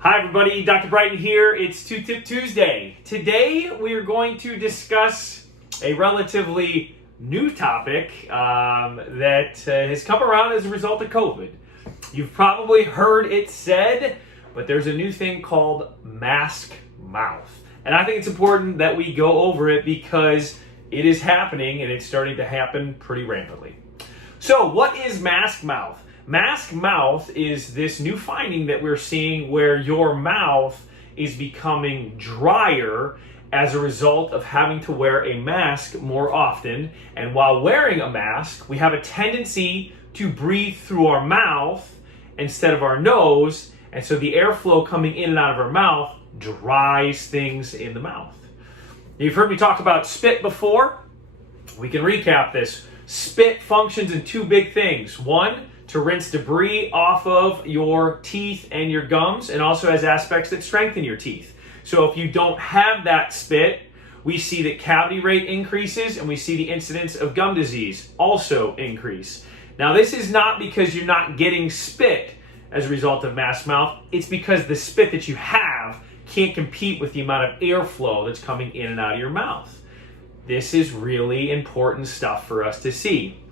Hi everybody, Dr. Bryton here. It's Two-Tip Tuesday. Today we are going to discuss a relatively new topic that has come around as a result of COVID. You've probably heard it said, but there's a new thing called mask mouth. And I think it's important that we go over it because it is happening and it's starting to happen pretty rampantly. So what is mask mouth? Mask mouth is this new finding that we're seeing where your mouth is becoming drier as a result of having to wear a mask more often. And while wearing a mask, we have a tendency to breathe through our mouth instead of our nose. And so the airflow coming in and out of our mouth dries things in the mouth. You've heard me talk about spit before. We can recap this. Spit functions in two big things. One, to rinse debris off of your teeth and your gums, and also has aspects that strengthen your teeth. So if you don't have that spit, we see that cavity rate increases and we see the incidence of gum disease also increase. Now this is not because you're not getting spit as a result of mask mouth, it's because the spit that you have can't compete with the amount of airflow that's coming in and out of your mouth. This is really important stuff for us to see.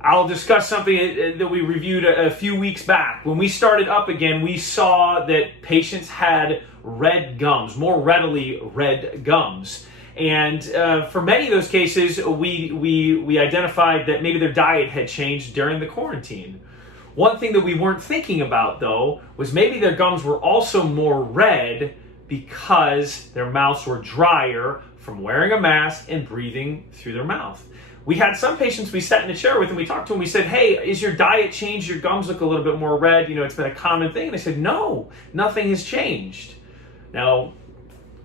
I'll discuss something that we reviewed a few weeks back. When we started up again, we saw that patients had red gums, more readily red gums. And for many of those cases, we identified that maybe their diet had changed during the quarantine. One thing that we weren't thinking about, though, was maybe their gums were also more red because their mouths were drier from wearing a mask and breathing through their mouth. We had some patients we sat in a chair with and we talked to them. We said, hey, is your diet changed? Your gums look a little bit more red. You know, it's been a common thing. And they said, no, nothing has changed. Now,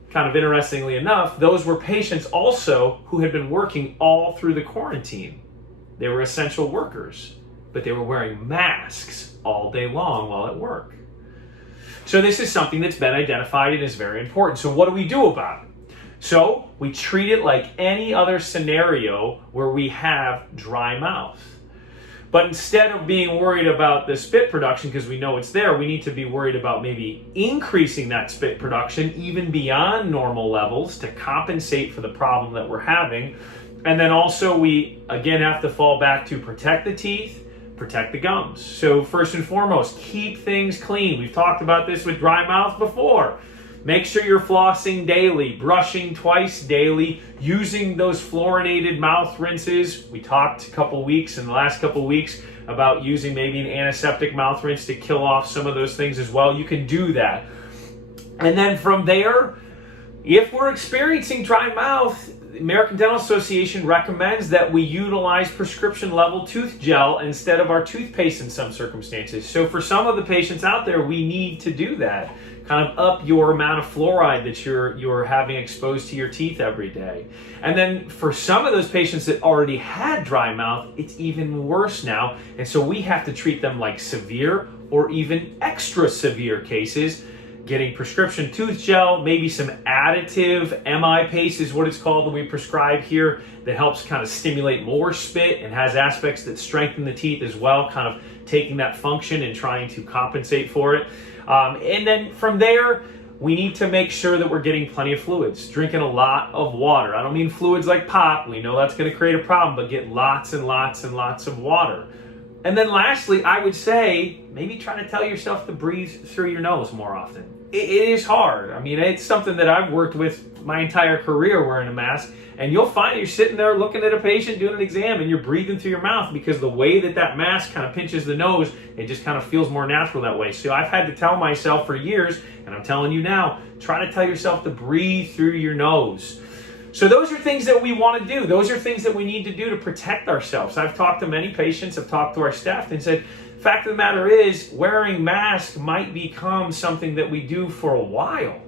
kind of interestingly enough, those were patients also who had been working all through the quarantine. They were essential workers, but they were wearing masks all day long while at work. So this is something that's been identified and is very important. So what do we do about it? So we treat it like any other scenario where we have dry mouth. But instead of being worried about the spit production, because we know it's there, we need to be worried about maybe increasing that spit production even beyond normal levels to compensate for the problem that we're having. And then also we, again, have to fall back to protect the teeth, protect the gums. So first and foremost, keep things clean. We've talked about this with dry mouth before. Make sure you're flossing daily, brushing twice daily, using those fluorinated mouth rinses. We talked in the last couple of weeks about using maybe an antiseptic mouth rinse to kill off some of those things as well. You can do that. And then from there, if we're experiencing dry mouth, the American Dental Association recommends that we utilize prescription level tooth gel instead of our toothpaste in some circumstances. So for some of the patients out there, we need to do that. Kind of up your amount of fluoride that you're having exposed to your teeth every day. And then for some of those patients that already had dry mouth, it's even worse now. And so we have to treat them like severe or even extra severe cases, getting prescription tooth gel, maybe some additive MI paste is what it's called that we prescribe here that helps kind of stimulate more spit and has aspects that strengthen the teeth as well, kind of taking that function and trying to compensate for it. And then from there, we need to make sure that we're getting plenty of fluids, drinking a lot of water. I don't mean fluids like pop. We know that's going to create a problem, but get lots and lots and lots of water. And then lastly, I would say maybe try to tell yourself to breathe through your nose more often. It is hard. I mean, it's something that I've worked with my entire career wearing a mask. And you'll find you're sitting there looking at a patient doing an exam and you're breathing through your mouth because the way that mask kind of pinches the nose, it just kind of feels more natural that way. So I've had to tell myself for years, and I'm telling you now, try to tell yourself to breathe through your nose. So those are things that we want to do. Those are things that we need to do to protect ourselves. I've talked to many patients, I've talked to our staff and said, fact of the matter is, wearing masks might become something that we do for a while,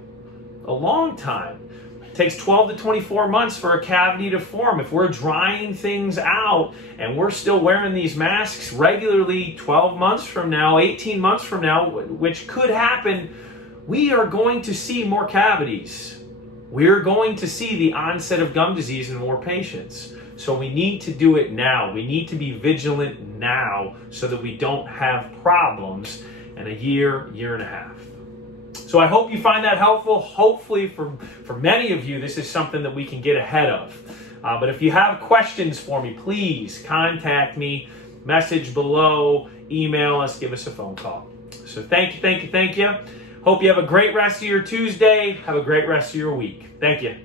a long time. It takes 12 to 24 months for a cavity to form. If we're drying things out and we're still wearing these masks regularly 12 months from now, 18 months from now, which could happen, we are going to see more cavities. We're going to see the onset of gum disease in more patients. So we need to do it now. We need to be vigilant now so that we don't have problems in a year, year and a half. So I hope you find that helpful. Hopefully for many of you, this is something that we can get ahead of. But if you have questions for me, please contact me, message below, email us, give us a phone call. So thank you. Hope you have a great rest of your Tuesday. Have a great rest of your week. Thank you.